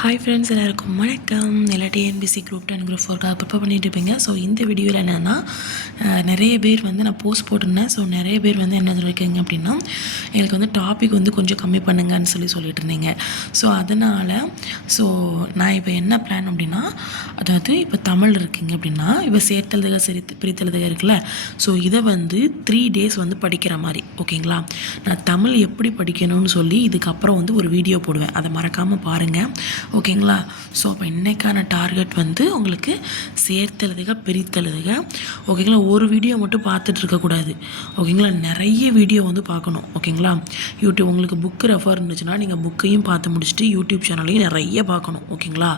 Hi friends எல்லாருக்கும் வணக்கம். எல்லா டிஎன்பிசி குரூப் டென் குரூப் ஃபோர்க்காக ப்ரிப்பேர் பண்ணிட்டு இருப்பீங்க. ஸோ இந்த வீடியோவில் என்னென்னா நிறைய பேர் வந்து நான் போஸ்ட் போட்டிருந்தேன். ஸோ நிறைய பேர் வந்து என்ன சொல்லியிருக்கீங்க அப்படின்னா எங்களுக்கு வந்து டாபிக் வந்து கொஞ்சம் கம்மி பண்ணுங்கன்னு சொல்லி சொல்லிட்டு இருந்தீங்க ஸோ அதனால் ஸோ நான் இப்போ என்ன பிளான் அப்படின்னா அதாவது இப்போ தமிழ் இருக்கீங்க அப்படின்னா இப்போ சேர்த்தெழுதுக சரி பிரித்தெழுதுக இருக்குல்ல. ஸோ இதை வந்து த்ரீ டேஸ் வந்து படிக்கிற மாதிரி ஓகேங்களா? நான் தமிழ் எப்படி படிக்கணும்னு சொல்லி இதுக்கப்புறம் வந்து ஒரு வீடியோ போடுவேன். அதை மறக்காமல் பாருங்கள் ஓகேங்களா? ஸோ அப்போ இன்றைக்கான டார்கெட் வந்து உங்களுக்கு சேர்த்தெழுதுக பிரித்தெழுதுக. ஓகேங்களா? ஒரு வீடியோ மட்டும் பார்த்துட்டு இருக்கக்கூடாது ஓகேங்களா? நிறைய வீடியோ வந்து பார்க்கணும். ஓகேங்களா? யூடியூப் உங்களுக்கு புக்கு ரெஃபர் இருந்துச்சுன்னா நீங்கள் புக்கையும் பார்த்து முடிச்சுட்டு யூடியூப் சேனலையும் நிறைய பார்க்கணும். ஓகேங்களா?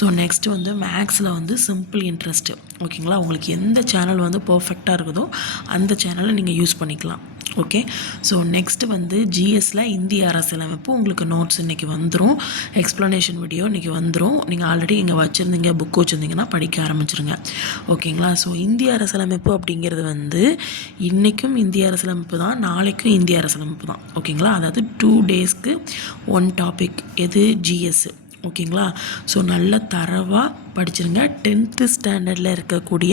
ஸோ நெக்ஸ்ட்டு வந்து மேக்ஸில் வந்து சிம்பிள் இன்ட்ரெஸ்ட்டு ஓகேங்களா? உங்களுக்கு எந்த சேனல் வந்து பர்ஃபெக்டாக இருக்குதோ அந்த சேனலை நீங்கள் யூஸ் பண்ணிக்கலாம். ஓகே ஸோ நெக்ஸ்ட்டு வந்து ஜிஎஸ்சில் இந்திய அரசியலமைப்பு உங்களுக்கு நோட்ஸ் இன்றைக்கி வந்துடும் எக்ஸ்ப்ளனேஷன் வீடியோ இன்றைக்கி வந்துடும் நீங்கள் ஆல்ரெடி இங்கே வச்சுருந்தீங்க புக் வச்சுருந்தீங்கன்னா படிக்க ஆரம்பிச்சிருங்க. ஓகேங்களா ஸோ இந்திய அரசியலமைப்பு அப்படிங்கிறது வந்து இன்றைக்கும் இந்திய அரசியலமைப்பு தான் நாளைக்கும் இந்திய அரசியலமைப்பு தான். ஓகேங்களா அதாவது டூ டேஸ்க்கு ஒன் டாபிக் எது? ஜிஎஸ்ஸு ஓகேங்களா? ஸோ நல்ல தரவாக படிச்சிருங்க. டென்த்து ஸ்டாண்டர்டில் இருக்கக்கூடிய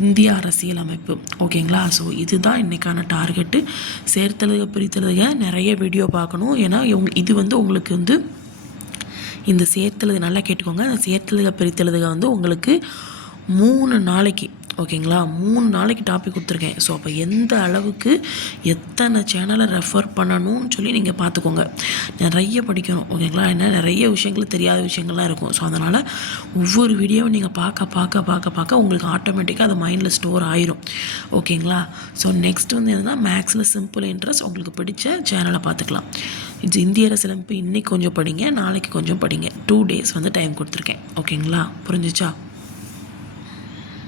இந்திய அரசியலமைப்பு ஓகேங்களா? ஸோ இதுதான் இன்றைக்கான டார்கெட்டு சேர்த்தழுக பிரித்தழுக நிறைய வீடியோ பார்க்கணும். ஏன்னா இவங்க இது வந்து உங்களுக்கு வந்து இந்த சேர்த்தழுது நல்லா கேட்டுக்கோங்க. அந்த சேர்த்தழுக பிரித்தழுதுக வந்து உங்களுக்கு மூணு நாளைக்கு ஓகேங்களா? மூணு நாளைக்கு டாபிக் கொடுத்துருக்கேன். ஸோ அப்போ எந்த அளவுக்கு எத்தனை சேனலை ரெஃபர் பண்ணணும்னு சொல்லி நீங்கள் பார்த்துக்கோங்க நிறைய படிக்கணும் ஓகேங்களா? என்ன நிறைய விஷயங்கள் தெரியாத விஷயங்கள்லாம் இருக்கும். ஸோ அதனால் ஒவ்வொரு வீடியோவும் நீங்கள் பார்க்க பார்க்க பார்க்க பார்க்க உங்களுக்கு ஆட்டோமேட்டிக்காக அது மைண்டில் ஸ்டோர் ஆயிரும். ஓகேங்களா? ஸோ நெக்ஸ்ட் வந்து என்னன்னா மேக்ஸில் சிம்பிள் இன்ட்ரெஸ்ட் உங்களுக்கு பிடிச்ச சேனலை பார்த்துக்கலாம் இது இந்திய அரசியலமைப்பு இன்றைக்கி கொஞ்சம் படிங்க நாளைக்கு கொஞ்சம் படிங்க. டூ டேஸ் வந்து டைம் கொடுத்துருக்கேன். ஓகேங்களா? புரிஞ்சிச்சா?